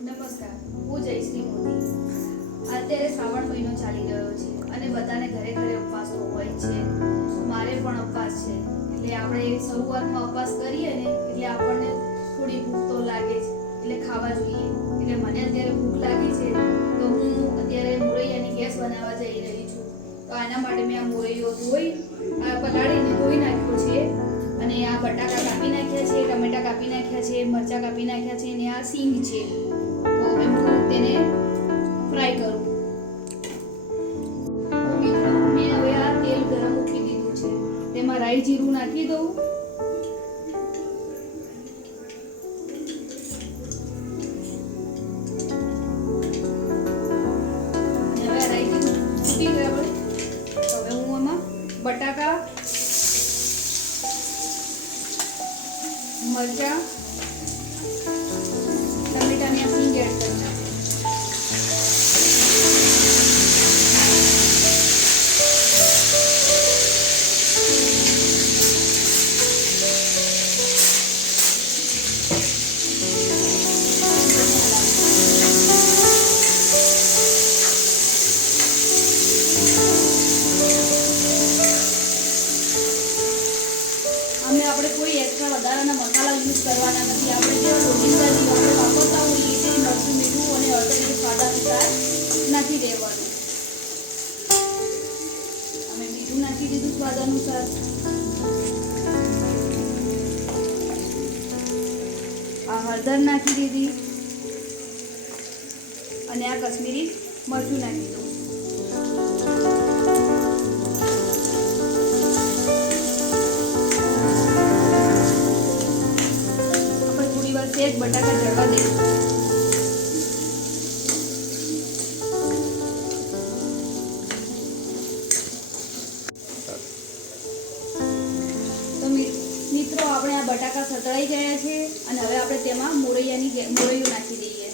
નમસ્કાર, હું જયશ્રી મોદી. અત્યારે શ્રાવણ મહિનો ચાલી રહ્યો છે અને બધાને ઘરે ઘરે ઉપવાસ તો હોય છે. મારે પણ ઉપવાસ છે. એટલે આપણે શરૂઆતમાં ઉપવાસ કરીએ ને એટલે આપણને થોડી ભૂખ તો લાગે જ, એટલે ખાવા જોઈએ. એટલે મને અત્યારે ભૂખ લાગી છે તો હું અત્યારે મોરૈયાની ગેસ બનાવવા જઈ રહી છું. તો આના માટે મેં આ મોરૈયો પલાળીને ધોઈ નાખ્યો છે અને આ બટાકા કાપી નાખ્યા છે, ટમેટા કાપી નાખ્યા છે, મરચાં કાપી નાખ્યા છે અને આ સિંગ છે. તો હવે હું તેને ફ્રાય કરું. મિત્રો, મેં હવે આ તેલ ગરમ મૂકી દીધું છે. તેમાં રાઈ જીરું નાખી દઉં. હવે રાઈ જીરું ફૂટી ગયા હોય તો હવે હું આમાં બટાકા, મરચાં, ટમેટાની આ સિંગ એડ કરી નાખું. આપણે કોઈ એક્સ્ટ્રા વધારાના મસાલા યુઝ કરવાના નથી. આપણે જે રોજિંદા આપણે વાપરતા હોઈએ તે મરચું, મીઠું અને હળદર સ્વાદ અનુસાર નાખી દેવાનું. અમે મીઠું નાખી દીધું સ્વાદ અનુસાર. આ હળદર નાખી દીધી અને આ કશ્મીરી મરચું નાખી દઉં. એક બટાકા ચડવા દઈશું. તો મિત્રો, આપણે આ બટાકા સતળાઈ ગયા છે અને હવે આપણે તેમાં મોરૈયું નાખી દઈએ.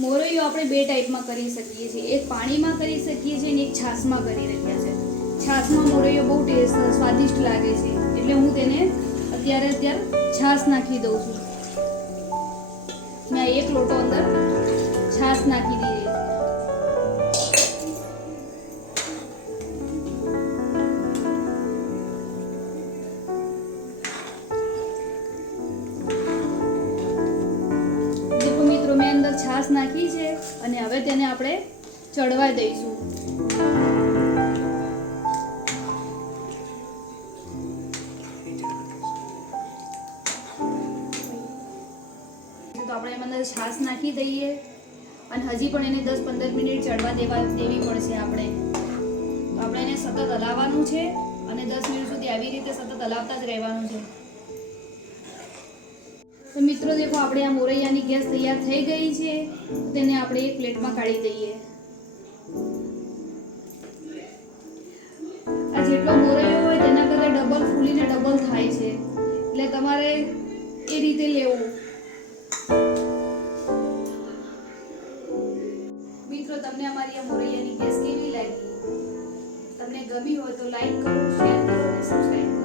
મોરૈયું આપણે બે ટાઈપમાં કરી શકીએ છીએ. એક પાણીમાં કરી શકીએ છીએ અને એક છાશમાં કરી રહ્યા છે. છાશમાં મોરૈયો બહુ સ્વાદિષ્ટ લાગે છે, એટલે હું તેને અત્યારે છાશ નાખી દઉં છું. મેં એક લોટો અંદર છાશ નાખી દીધી. છાશ નાખી છે અને હવે તેને આપણે ચડવા દઈશું. તો આપણે એમાં અંદર છાશ નાખી દઈએ અને હજી પણ એને 10-15 મિનિટ ચડવા દેવી પડશે. આપણે એને સતત હલાવવાનું છે અને 10 મિનિટ સુધી આવી રીતે સતત હલાવતા જ રહેવાનું છે. તો મિત્રો દેખો, આપણે આ મોરૈયાની ગેસ તૈયાર થઈ ગઈ છે. તેને આપણે એક પ્લેટમાં કાઢી દઈએ. આ જેટલો મોરૈયો હોય તેના કરતાં ડબલ ફૂલીને ડબલ થાય છે, એટલે તમારે એ રીતે લેવું. મિત્રો, તમને અમારી આ મોરૈયાની ગેસ કેવી લાગી? તમને ગમી હોય તો લાઈક કરો, શેર કરો અને સબસ્ક્રાઇબ કરો.